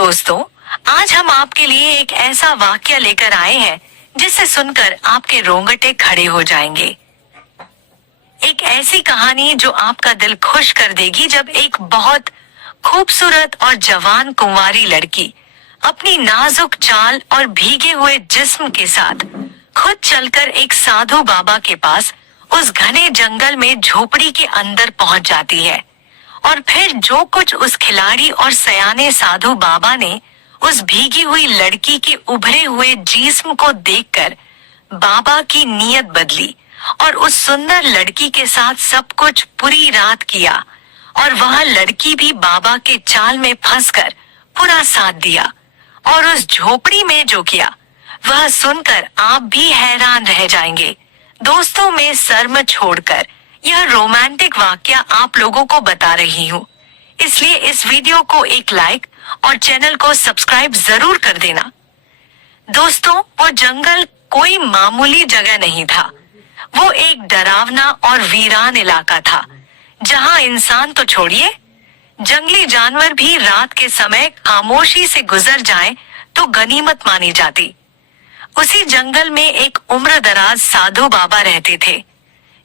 दोस्तों, आज हम आपके लिए एक ऐसा वाक्य लेकर आए हैं जिसे सुनकर आपके रोंगटे खड़े हो जाएंगे। एक ऐसी कहानी जो आपका दिल खुश कर देगी, जब एक बहुत खूबसूरत और जवान कुंवारी लड़की अपनी नाजुक चाल और भीगे हुए जिस्म के साथ खुद चलकर एक साधु बाबा के पास उस घने जंगल में झोपड़ी के अंदर पहुंच जाती है। और फिर जो कुछ उस खिलाड़ी और सयाने साधु बाबा ने उस भीगी हुई लड़की के उभरे हुए जिस्म को देखकर बाबा की नीयत बदली और उस सुंदर लड़की के साथ सब कुछ पूरी रात किया, और वह लड़की भी बाबा के चाल में फंसकर पूरा साथ दिया और उस झोपड़ी में जो किया वह सुनकर आप भी हैरान रह जाएंगे। दोस्तों, मैं शर्म छोड़कर यह रोमांटिक वाकया आप लोगों को बता रही हूँ, इसलिए इस वीडियो को एक लाइक और चैनल को सब्सक्राइब जरूर कर देना। दोस्तों, वो जंगल कोई मामूली जगह नहीं था। वो एक डरावना और वीरान इलाका था, जहाँ इंसान तो छोड़िए, जंगली जानवर भी रात के समय खामोशी से गुजर जाएं तो गनीमत मानी जाती। उसी जंगल में एक उम्रदराज साधु बाबा रहते थे,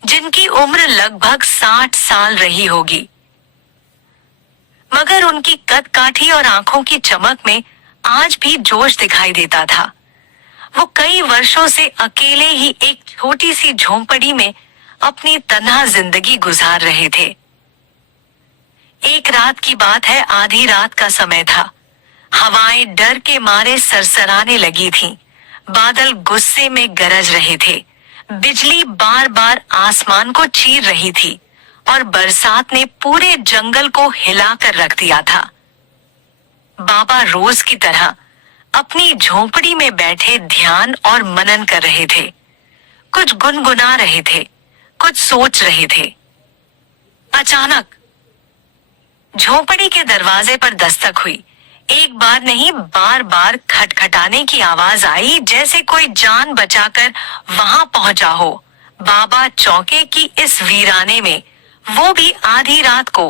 जिनकी उम्र लगभग 60 साल रही होगी, मगर उनकी कद काठी और आंखों की चमक में आज भी जोश दिखाई देता था। वो कई वर्षों से अकेले ही एक छोटी सी झोंपड़ी में अपनी तन्हा जिंदगी गुजार रहे थे। एक रात की बात है, आधी रात का समय था। हवाएं डर के मारे सरसराने लगी थीं, बादल गुस्से में गरज रहे थे, बिजली बार बार आसमान को चीर रही थी और बरसात ने पूरे जंगल को हिलाकर रख दिया था। बाबा रोज की तरह अपनी झोंपड़ी में बैठे ध्यान और मनन कर रहे थे। कुछ गुनगुना रहे थे, कुछ सोच रहे थे। अचानक झोंपड़ी के दरवाजे पर दस्तक हुई। एक बार नहीं, बार बार खटखटाने की आवाज आई, जैसे कोई जान बचाकर वहां पहुंचा हो। बाबा चौंके कि इस वीराने में, वो भी आधी रात को,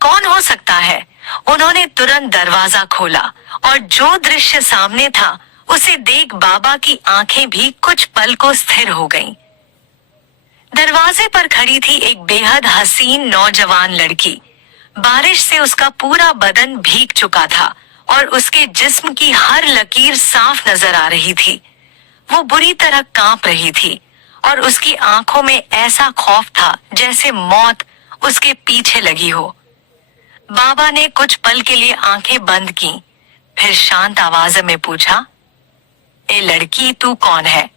कौन हो सकता है। उन्होंने तुरंत दरवाजा खोला और जो दृश्य सामने था उसे देख बाबा की आंखें भी कुछ पल को स्थिर हो गईं। दरवाजे पर खड़ी थी एक बेहद हसीन नौजवान लड़की। बारिश से उसका पूरा बदन भीग चुका था और उसके जिस्म की हर लकीर साफ नजर आ रही थी। वो बुरी तरह कांप रही थी और उसकी आंखों में ऐसा खौफ था जैसे मौत उसके पीछे लगी हो। बाबा ने कुछ पल के लिए आंखें बंद की, फिर शांत आवाज में पूछा, ए लड़की, तू कौन है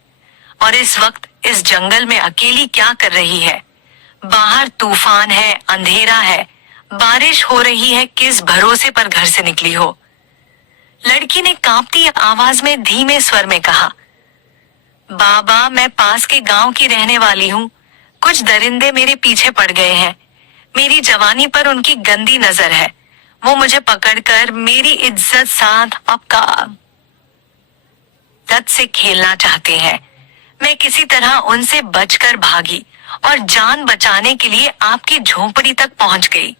और इस वक्त इस जंगल में अकेली क्या कर रही है? बाहर तूफान है, अंधेरा है, बारिश हो रही है, किस भरोसे पर घर से निकली हो? लड़की ने कांपती आवाज में धीमे स्वर में कहा, बाबा, मैं पास के गांव की रहने वाली हूँ। कुछ दरिंदे मेरे पीछे पड़ गए हैं। मेरी जवानी पर उनकी गंदी नजर है। वो मुझे पकड़कर मेरी इज्जत साथ आपका दत से खेलना चाहते हैं। मैं किसी तरह उनसे बचकर भागी और जान बचाने के लिए आपकी झोंपड़ी तक पहुंच गई।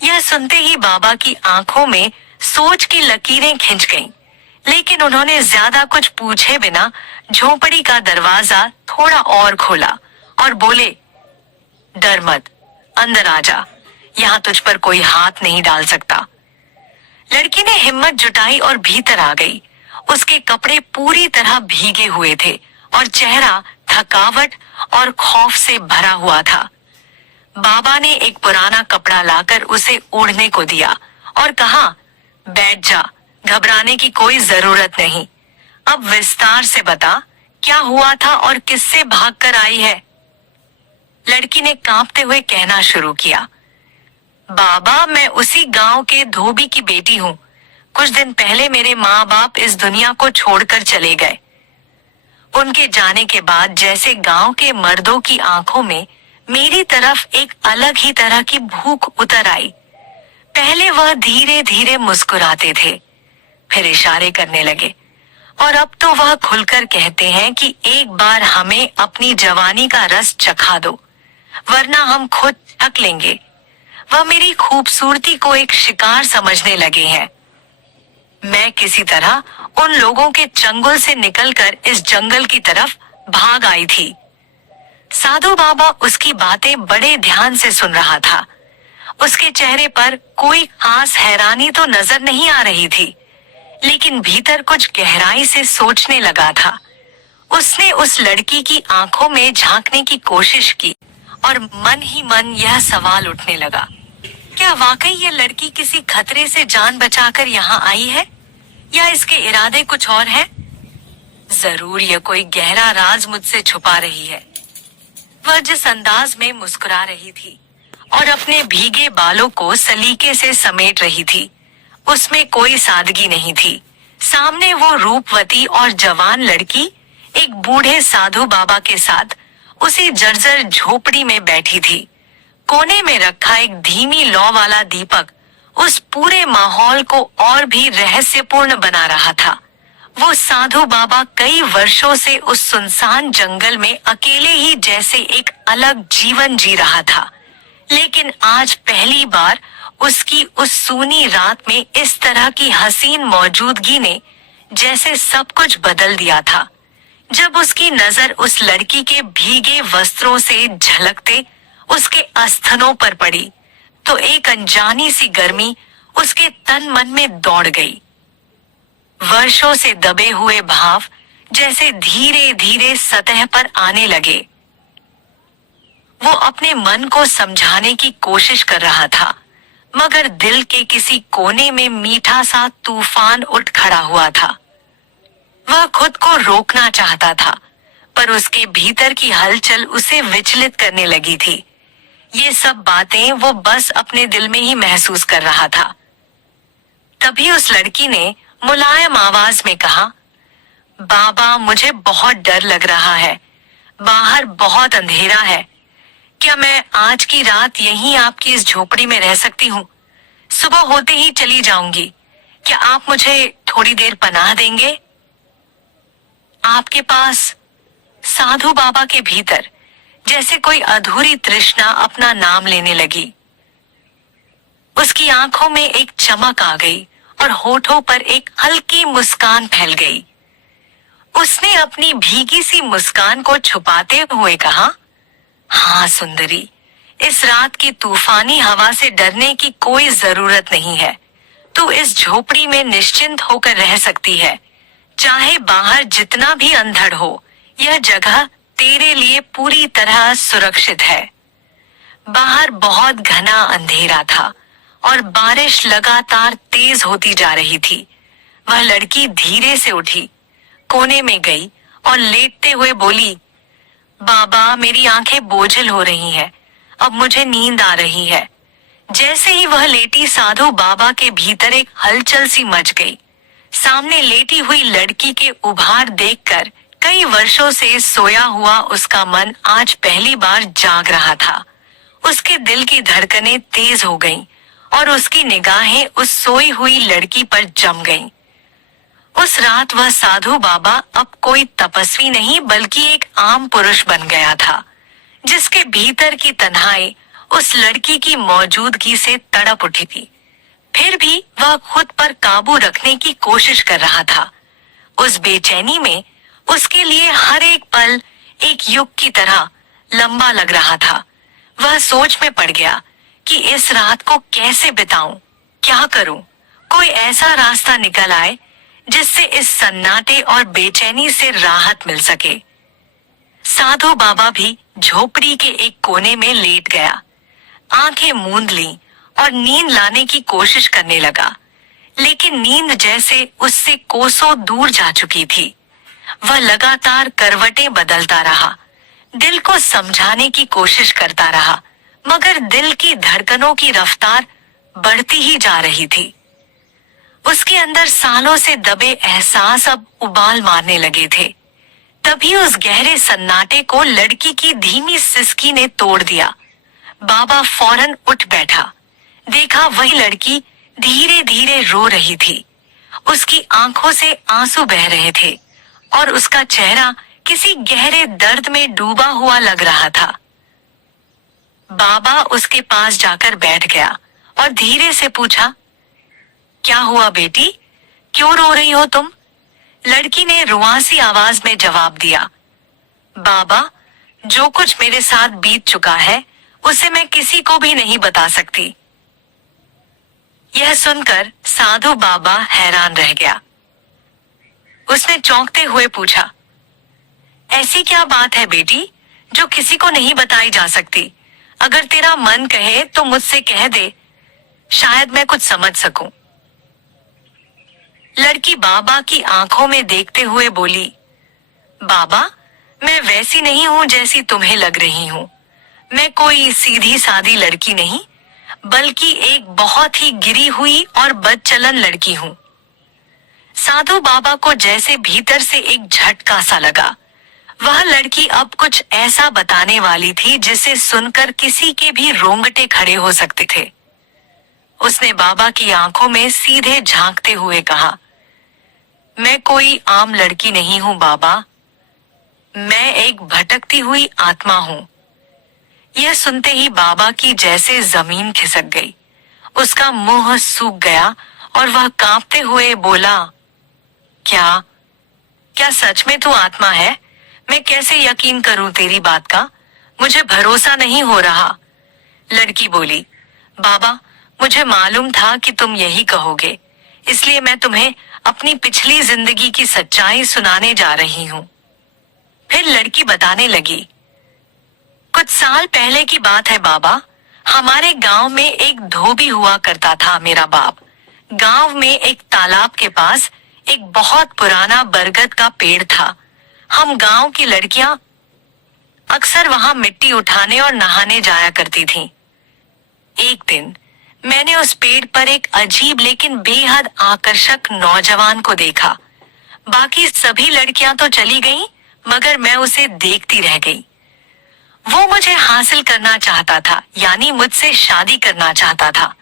यह सुनते ही बाबा की आंखों में सोच की लकीरें खिंच गईं, लेकिन उन्होंने ज्यादा कुछ पूछे बिना झोंपड़ी का दरवाजा थोड़ा और खोला और बोले, डर मत, अंदर आ जा, यहाँ तुझ पर कोई हाथ नहीं डाल सकता। लड़की ने हिम्मत जुटाई और भीतर आ गई। उसके कपड़े पूरी तरह भीगे हुए थे और चेहरा थकावट और खौफ से भरा हुआ था। बाबा ने एक पुराना कपड़ा लाकर उसे ओढ़ने को दिया और कहा, बैठ जा, घबराने की कोई जरूरत नहीं। अब विस्तार से बता, क्या हुआ था और किससे भागकर आई है? लड़की ने कांपते हुए कहना शुरू किया, बाबा, मैं उसी गांव के धोबी की बेटी हूँ। कुछ दिन पहले मेरे माँ बाप इस दुनिया को छोड़कर चले गए। उनके जाने के बाद जैसे गांव के मर्दों की आंखों में मेरी तरफ एक अलग ही तरह की भूख उतर आई। पहले वह धीरे धीरे मुस्कुराते थे, फिर इशारे करने लगे, और अब तो वह खुलकर कहते हैं कि एक बार हमें अपनी जवानी का रस चखा दो, वरना हम खुद थक लेंगे। वह मेरी खूबसूरती को एक शिकार समझने लगे हैं। मैं किसी तरह उन लोगों के चंगुल से निकलकर इस जंगल की तरफ भाग आई थी। साधु बाबा उसकी बातें बड़े ध्यान से सुन रहा था। उसके चेहरे पर कोई खास हैरानी तो नजर नहीं आ रही थी, लेकिन भीतर कुछ गहराई से सोचने लगा था। उसने उस लड़की की आंखों में झांकने की कोशिश की और मन ही मन यह सवाल उठने लगा, क्या वाकई यह लड़की किसी खतरे से जान बचाकर यहाँ आई है, या इसके इरादे कुछ और हैं? जरूर यह कोई गहरा राज मुझसे छुपा रही है। वह जिस अंदाज में मुस्कुरा रही थी और अपने भीगे बालों को सलीके से समेट रही थी, उसमें कोई सादगी नहीं थी। सामने वो रूपवती और जवान लड़की एक बूढ़े साधु बाबा के साथ उसी जर्जर झोपड़ी में बैठी थी। कोने में रखा एक धीमी लौ वाला दीपक उस पूरे माहौल को और भी रहस्यपूर्ण बना रहा था। वो साधु बाबा कई वर्षों से उस सुनसान जंगल में अकेले ही जैसे एक अलग जीवन जी रहा था, लेकिन आज पहली बार उसकी उस सूनी रात में इस तरह की हसीन मौजूदगी ने जैसे सब कुछ बदल दिया था। जब उसकी नजर उस लड़की के भीगे वस्त्रों से झलकते उसके आस्थनों पर पड़ी, तो एक अनजानी सी गर्मी उसके तन मन में दौड़ गई। वर्षों से दबे हुए भाव जैसे धीरे धीरे सतह पर आने लगे। वो अपने मन को समझाने की कोशिश कर रहा था, मगर दिल के किसी कोने में मीठा सा तूफान उठ खड़ा हुआ था। वह खुद को रोकना चाहता था, पर उसके भीतर की हलचल उसे विचलित करने लगी थी। ये सब बातें वो बस अपने दिल में ही महसूस कर रहा था। तभी उस लड़की ने मुलायम आवाज में कहा, बाबा, मुझे बहुत डर लग रहा है। बाहर बहुत अंधेरा है। क्या मैं आज की रात यहीं आपकी इस झोपड़ी में रह सकती हूँ? सुबह होते ही चली जाऊंगी। क्या आप मुझे थोड़ी देर पनाह देंगे? आपके पास? साधु बाबा के भीतर जैसे कोई अधूरी तृष्णा अपना नाम लेने लगी। उसकी आंखों में एक चमक आ गई और होठों पर एक हल्की मुस्कान फैल गई। उसने अपनी भीगी सी मुस्कान को छुपाते हुए कहा, हाँ सुंदरी, इस रात की तूफानी हवा से डरने की कोई जरूरत नहीं है। तू इस झोपड़ी में निश्चिंत होकर रह सकती है। चाहे बाहर जितना भी अंधड़ हो, यह जगह तेरे लिए पूरी तरह सुरक्षित है। बाहर बहुत घना अंधेरा था और बारिश लगातार तेज होती जा रही थी। वह लड़की धीरे से उठी, कोने में गई और लेटते हुए बोली, बाबा, मेरी आंखें बोझिल हो रही हैं। अब मुझे नींद आ रही है। जैसे ही वह लेटी, साधु बाबा के भीतर एक हलचल सी मच गई। सामने लेटी हुई लड़की के उभार देखकर कई वर्षों से सोया हुआ उसका मन आज पहली बार जाग रहा था। उसके दिल की धड़कनें तेज हो गईं और उसकी निगाहें उस सोई हुई लड़की पर जम गईं। उस रात वह साधु बाबा अब कोई तपस्वी नहीं बल्कि एक आम पुरुष बन गया था, जिसके भीतर की तन्हाई उस लड़की की मौजूदगी से तड़प उठी थी। फिर भी वह खुद पर काबू रखने की कोशिश कर रहा था। उस बेचैनी में उसके लिए हर एक पल एक युग की तरह लंबा लग रहा था। वह सोच में पड़ गया कि इस रात को कैसे बिताऊं, क्या करूं? कोई ऐसा रास्ता निकल आए जिससे इस सन्नाटे और बेचैनी से राहत मिल सके। साधु बाबा भी झोपड़ी के एक कोने में लेट गया, आंखें मूंद ली और नींद लाने की कोशिश करने लगा, लेकिन नींद जैसे उससे कोसों दूर जा चुकी थी। वह लगातार करवटें बदलता रहा, दिल को समझाने की कोशिश करता रहा, मगर दिल की धड़कनों की रफ्तार बढ़ती ही जा रही थी। उसके अंदर सालों से दबे एहसास अब उबाल मारने लगे थे। तभी उस गहरे सन्नाटे को लड़की की धीमी सिसकी ने तोड़ दिया। बाबा फौरन उठ बैठा। देखा वही लड़की धीरे धीरे रो रही थी। उसकी आंखों से आंसू बह रहे थे और उसका चेहरा किसी गहरे दर्द में डूबा हुआ लग रहा था। बाबा उसके पास जाकर बैठ गया और धीरे से पूछा, क्या हुआ बेटी? क्यों रो रही हो तुम? लड़की ने रुआसी आवाज में जवाब दिया, बाबा, जो कुछ मेरे साथ बीत चुका है उसे मैं किसी को भी नहीं बता सकती। यह सुनकर साधु बाबा हैरान रह गया। उसने चौंकते हुए पूछा, ऐसी क्या बात है बेटी जो किसी को नहीं बताई जा सकती? अगर तेरा मन कहे तो मुझसे कह दे, शायद मैं कुछ समझ सकूं। लड़की बाबा की आंखों में देखते हुए बोली, बाबा, मैं वैसी नहीं हूं जैसी तुम्हें लग रही हूं। मैं कोई सीधी सादी लड़की नहीं, बल्कि एक बहुत ही गिरी हुई और बदचलन लड़की हूं। साधु बाबा को जैसे भीतर से एक झटका सा लगा। वह लड़की अब कुछ ऐसा बताने वाली थी जिसे सुनकर किसी के भी रोंगटे खड़े हो सकते थे। उसने बाबा की आंखों में सीधे झांकते हुए कहा, मैं कोई आम लड़की नहीं हूं बाबा, मैं एक भटकती हुई आत्मा हूं। यह सुनते ही बाबा की जैसे जमीन खिसक गई। उसका मुंह सूख गया और वह कांपते हुए बोला, क्या क्या सच में तू आत्मा है? मैं कैसे यकीन करूं तेरी बात का? मुझे भरोसा नहीं हो रहा। लड़की बोली, बाबा, मुझे मालूम था कि तुम यही कहोगे, इसलिए मैं तुम्हें अपनी पिछली जिंदगी की सच्चाई सुनाने जा रही हूँ। फिर लड़की बताने लगी, कुछ साल पहले की बात है बाबा। हमारे गांव में एक धोबी हुआ करता था मेरा बाप। गांव में एक तालाब के पास एक बहुत पुराना बरगद का पेड़ था। हम गांव की लड़कियां अक्सर वहां मिट्टी उठाने और नहाने जाया करती थीं। एक दिन मैंने उस पेड़ पर एक अजीब लेकिन बेहद आकर्षक नौजवान को देखा। बाकी सभी लड़कियां तो चली गईं, मगर मैं उसे देखती रह गई। वो मुझे हासिल करना चाहता था, यानी मुझसे शादी करना चाहता था।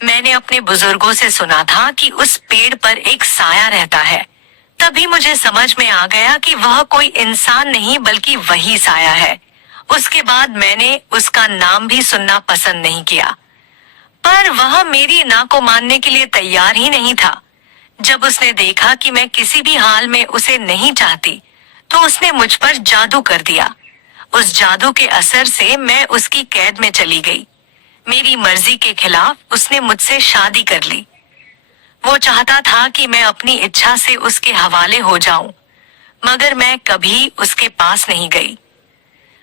मैंने अपने बुजुर्गों से सुना था कि उस पेड़ पर एक साया रहता है। तभी मुझे समझ में आ गया कि वह कोई इंसान नहीं बल्कि वही साया है। उसके बाद मैंने उसका नाम भी सुनना पसंद नहीं किया, पर वह मेरी ना को मानने के लिए तैयार ही नहीं था। जब उसने देखा कि मैं किसी भी हाल में उसे नहीं चाहती, तो उसने मुझ पर जादू कर दिया। उस जादू के असर से मैं उसकी कैद में चली गई। मेरी मर्जी के खिलाफ उसने मुझसे शादी कर ली। वो चाहता था कि मैं अपनी इच्छा से उसके हवाले हो जाऊं, मगर मैं कभी उसके पास नहीं गई।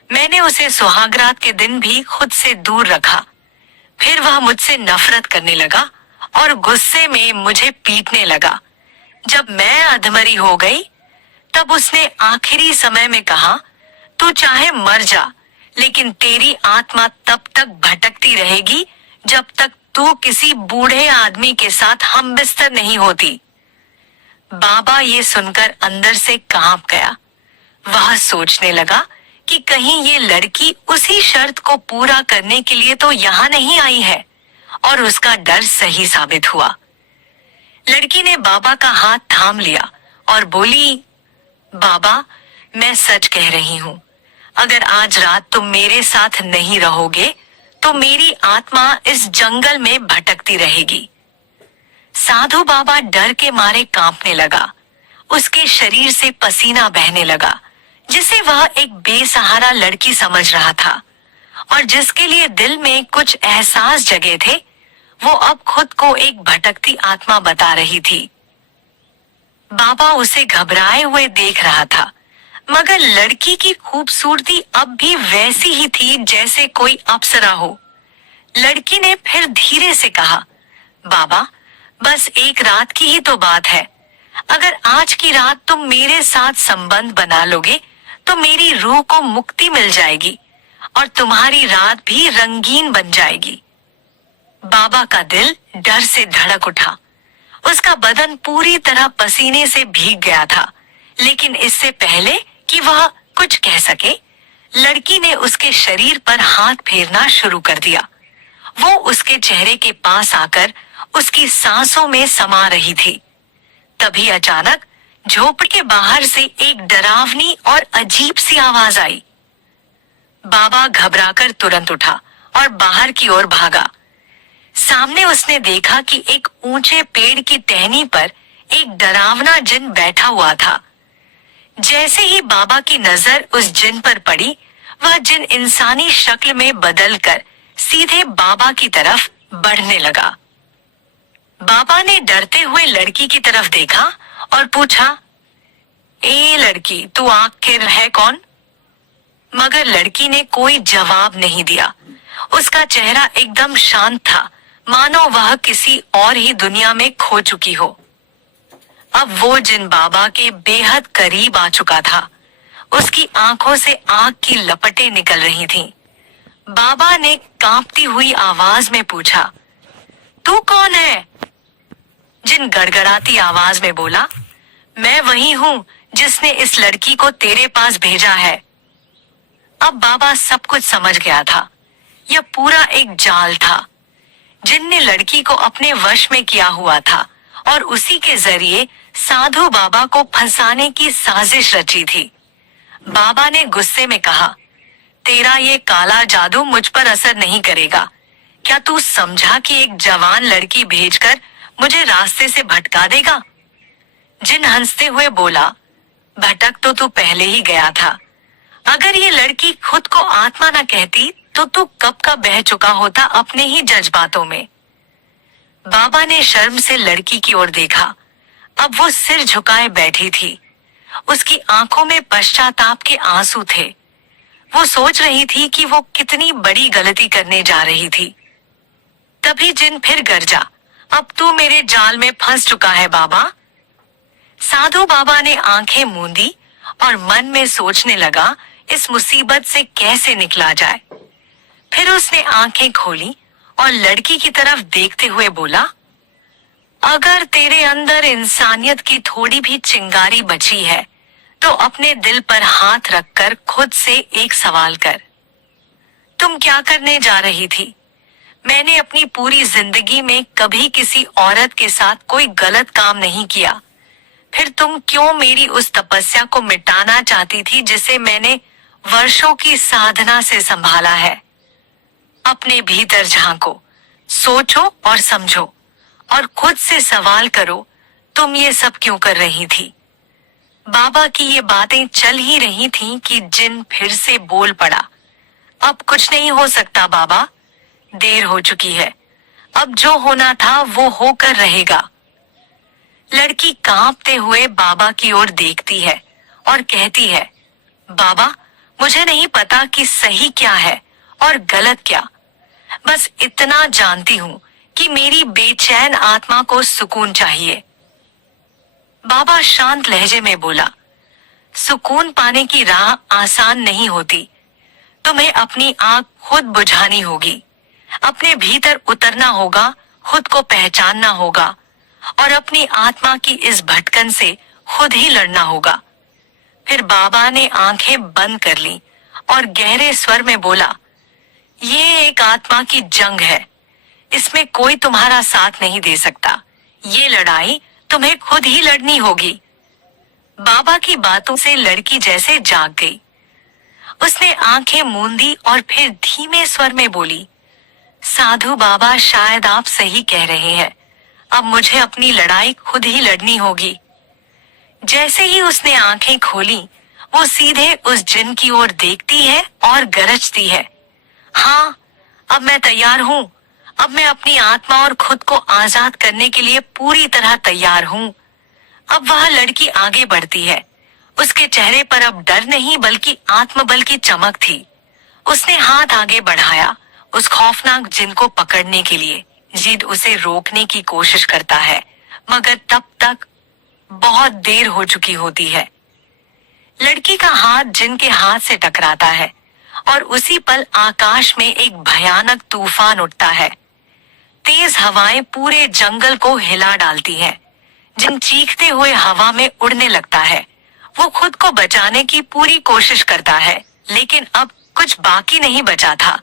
मैंने उसे सुहागरात के दिन भी खुद से दूर रखा। फिर वह मुझसे नफरत करने लगा और गुस्से में मुझे पीटने लगा। जब मैं अधमरी हो गई, तब उसने आखिरी समय में कहा, तू चाहे मर जा, लेकिन तेरी आत्मा तब तक भटकती रहेगी जब तक तू किसी बूढ़े आदमी के साथ हम बिस्तर नहीं होती। बाबा ये सुनकर अंदर से कांप गया। वह सोचने लगा कि कहीं ये लड़की उसी शर्त को पूरा करने के लिए तो यहाँ नहीं आई है, और उसका डर सही साबित हुआ। लड़की ने बाबा का हाथ थाम लिया और बोली, बाबा, मैं सच कह रही हूँ। अगर आज रात तुम मेरे साथ नहीं रहोगे तो मेरी आत्मा इस जंगल में भटकती रहेगी। साधु बाबा डर के मारे कांपने लगा। उसके शरीर से पसीना बहने लगा, जिसे वह एक बेसहारा लड़की समझ रहा था, और जिसके लिए दिल में कुछ एहसास जगे थे, वो अब खुद को एक भटकती आत्मा बता रही थी। बाबा उसे घबराए हुए देख रहा था, मगर लड़की की खूबसूरती अब भी वैसी ही थी जैसे कोई अप्सरा हो। लड़की ने फिर धीरे से कहा, बाबा, बस एक रात की ही तो बात है। अगर आज की रात तुम मेरे साथ संबंध बना लोगे तो मेरी रूह को मुक्ति मिल जाएगी और तुम्हारी रात भी रंगीन बन जाएगी। बाबा का दिल डर से धड़क उठा। उसका बदन पूरी तरह पसीने से भीग गया था, लेकिन इससे पहले कि वह कुछ कह सके, लड़की ने उसके शरीर पर हाथ फेरना शुरू कर दिया। वो उसके चेहरे के पास आकर उसकी सांसों में समा रही थी। तभी अचानक झोपड़ी के बाहर से एक डरावनी और अजीब सी आवाज आई। बाबा घबराकर तुरंत उठा और बाहर की ओर भागा। सामने उसने देखा कि एक ऊंचे पेड़ की टहनी पर एक डरावना जिन बैठा हुआ था। जैसे ही बाबा की नजर उस जिन पर पड़ी, वह जिन इंसानी शक्ल में बदलकर सीधे बाबा की तरफ बढ़ने लगा। बाबा ने डरते हुए लड़की की तरफ देखा और पूछा, ए लड़की, तू आखिर है कौन? मगर लड़की ने कोई जवाब नहीं दिया। उसका चेहरा एकदम शांत था, मानो वह किसी और ही दुनिया में खो चुकी हो। अब वो जिन बाबा के बेहद करीब आ चुका था। उसकी आंखों से आग की लपटें निकल रही थीं। बाबा ने कांपती हुई आवाज में पूछा, तू कौन है? जिन गड़गड़ाती आवाज में बोला, मैं वही हूँ जिसने इस लड़की को तेरे पास भेजा है। अब बाबा सब कुछ समझ गया था। यह पूरा एक जाल था। जिन ने लड़की को अपने वश में किया हुआ था और उसी के जरिए साधु बाबा को फंसाने की साजिश रची थी। बाबा ने गुस्से में कहा, तेरा ये काला जादू मुझ पर असर नहीं करेगा। क्या तू समझा कि एक जवान लड़की भेजकर मुझे रास्ते से भटका देगा? जिन हंसते हुए बोला, भटक तो तू पहले ही गया था। अगर ये लड़की खुद को आत्मा न कहती तो तू कब का बह चुका होता अपने ही जज्बातों में। बाबा ने शर्म से लड़की की ओर देखा। अब वो सिर झुकाए बैठी थी। उसकी आंखों में पश्चाताप के आंसू थे। वो सोच रही थी कि वो कितनी बड़ी गलती करने जा रही थी। तभी जिन फिर गरजा, अब तू मेरे जाल में फंस चुका है बाबा। साधु बाबा ने आंखें मूंदी और मन में सोचने लगा, इस मुसीबत से कैसे निकला जाए। फिर उसने आंखें खोली और लड़की की तरफ देखते हुए बोला, अगर तेरे अंदर इंसानियत की थोड़ी भी चिंगारी बची है तो अपने दिल पर हाथ रखकर खुद से एक सवाल कर, तुम क्या करने जा रही थी? मैंने अपनी पूरी जिंदगी में कभी किसी औरत के साथ कोई गलत काम नहीं किया। फिर तुम क्यों मेरी उस तपस्या को मिटाना चाहती थी जिसे मैंने वर्षों की साधना से संभाला है? अपने भीतर झांको, सोचो और समझो और खुद से सवाल करो, तुम ये सब क्यों कर रही थी? बाबा की ये बातें चल ही रही थीं कि जिन फिर से बोल पड़ा, अब कुछ नहीं हो सकता बाबा, देर हो चुकी है। अब जो होना था वो होकर रहेगा। लड़की कांपते हुए बाबा की ओर देखती है और कहती है, बाबा, मुझे नहीं पता कि सही क्या है और गलत क्या। बस इतना जानती हूँ कि मेरी बेचैन आत्मा को सुकून चाहिए। बाबा शांत लहजे में बोला, सुकून पाने की राह आसान नहीं होती। तुम्हें अपनी आग खुद बुझानी होगी, अपने भीतर उतरना होगा, खुद को पहचानना होगा और अपनी आत्मा की इस भटकन से खुद ही लड़ना होगा। फिर बाबा ने आंखें बंद कर ली और गहरे स्वर में बोला, ये एक आत्मा की जंग है। इसमें कोई तुम्हारा साथ नहीं दे सकता। ये लड़ाई तुम्हें खुद ही लड़नी होगी। बाबा की बातों से लड़की जैसे जाग गई। उसने आंखें मूंदी और फिर धीमे स्वर में बोली, साधु बाबा, शायद आप सही कह रहे हैं। अब मुझे अपनी लड़ाई खुद ही लड़नी होगी। जैसे ही उसने आंखें खोली, वो सीधे उस जिन की ओर देखती है और गरजती है, हाँ, अब मैं तैयार हूँ। अब मैं अपनी आत्मा और खुद को आजाद करने के लिए पूरी तरह तैयार हूँ। अब वह लड़की आगे बढ़ती है। उसके चेहरे पर अब डर नहीं बल्कि आत्मबल की चमक थी। उसने हाथ आगे बढ़ाया उस खौफनाक जिन को पकड़ने के लिए। जिद उसे रोकने की कोशिश करता है, मगर तब तक बहुत देर हो चुकी होती है। लड़की का हाथ जिन के हाथ से टकराता है और उसी पल आकाश में एक भयानक तूफान उठता है। तेज हवाएं पूरे जंगल को हिला डालती हैं। जिन चीखते हुए हवा में उड़ने लगता है। वो खुद को बचाने की पूरी कोशिश करता है, लेकिन अब कुछ बाकी नहीं बचा था,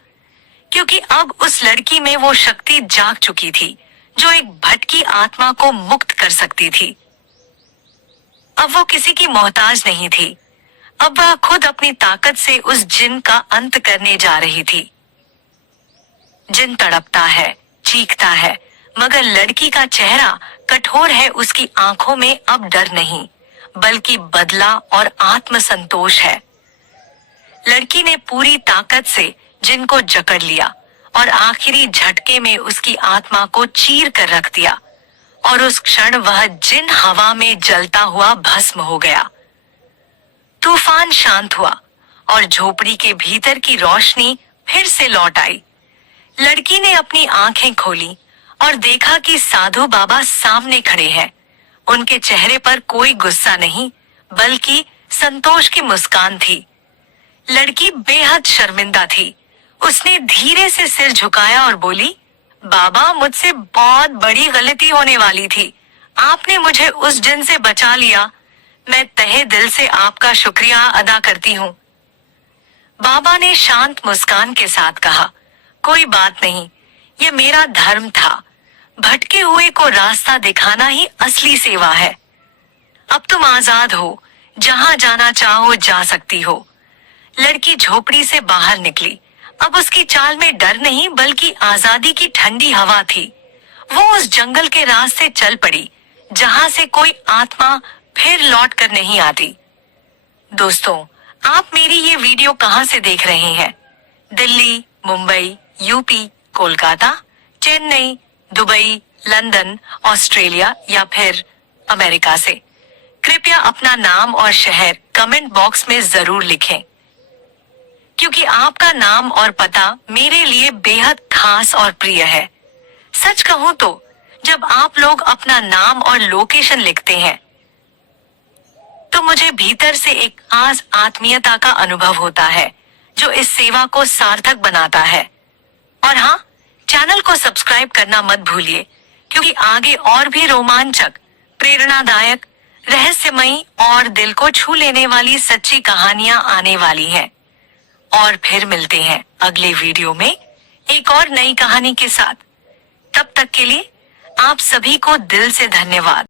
क्योंकि अब उस लड़की में वो शक्ति जाग चुकी थी जो एक भटकी आत्मा को मुक्त कर सकती थी। अब वो किसी की मोहताज नहीं थी। अब वह खुद अपनी ताकत से उस जिन का अंत करने जा रही थी। जिन तड़पता है, चीखता है, मगर लड़की का चेहरा कठोर है, उसकी आंखों में अब डर नहीं बल्कि बदला और आत्मसंतोष है। लड़की ने पूरी ताकत से जिन को जकड़ लिया और आखिरी झटके में उसकी आत्मा को चीर कर रख दिया और उस क्षण वह जिन हवा में जलता हुआ भस्म हो गया। तूफान शांत हुआ और झोपड़ी के भीतर की रोशनी फिर से लौट आई। लड़की ने अपनी आंखें खोली और देखा कि साधु बाबा सामने खड़े हैं। उनके चेहरे पर कोई गुस्सा नहीं बल्कि संतोष की मुस्कान थी। लड़की बेहद शर्मिंदा थी। उसने धीरे से सिर झुकाया और बोली, बाबा, मुझसे बहुत बड़ी गलती होने वाली थी। आपने मुझे उस जिन से बचा लिया। मैं तहे दिल से आपका शुक्रिया अदा करती हूँ। बाबा ने शांत मुस्कान के साथ कहा, कोई बात नहीं, ये मेरा धर्म था। भटके हुए को रास्ता दिखाना ही असली सेवा है। अब तुम आजाद हो, जहाँ जाना चाहो जा सकती हो। लड़की झोपड़ी से बाहर निकली। अब उसकी चाल में डर नहीं बल्कि आजादी की ठंडी हवा थी। वो उस जंगल के रास्ते चल पड़ी जहाँ से कोई आत्मा फिर लौट कर नहीं आती। दोस्तों, आप मेरी ये वीडियो कहाँ से देख रहे हैं? Delhi, Mumbai, UP, Kolkata, Chennai, Dubai, London, Australia या फिर अमेरिका से? कृपया अपना नाम और शहर कमेंट बॉक्स में जरूर लिखें, क्योंकि आपका नाम और पता मेरे लिए बेहद खास और प्रिय है। सच कहूं तो जब आप लोग अपना नाम और लोकेशन लिखते हैं तो मुझे भीतर से एक खास आत्मीयता का अनुभव होता है जो इस सेवा को सार्थक बनाता है। और हाँ, चैनल को सब्सक्राइब करना मत भूलिए, क्योंकि आगे और भी रोमांचक, प्रेरणादायक, रहस्यमयी और दिल को छू लेने वाली सच्ची कहानियां आने वाली हैं। और फिर मिलते हैं अगले वीडियो में एक और नई कहानी के साथ। तब तक के लिए आप सभी को दिल से धन्यवाद।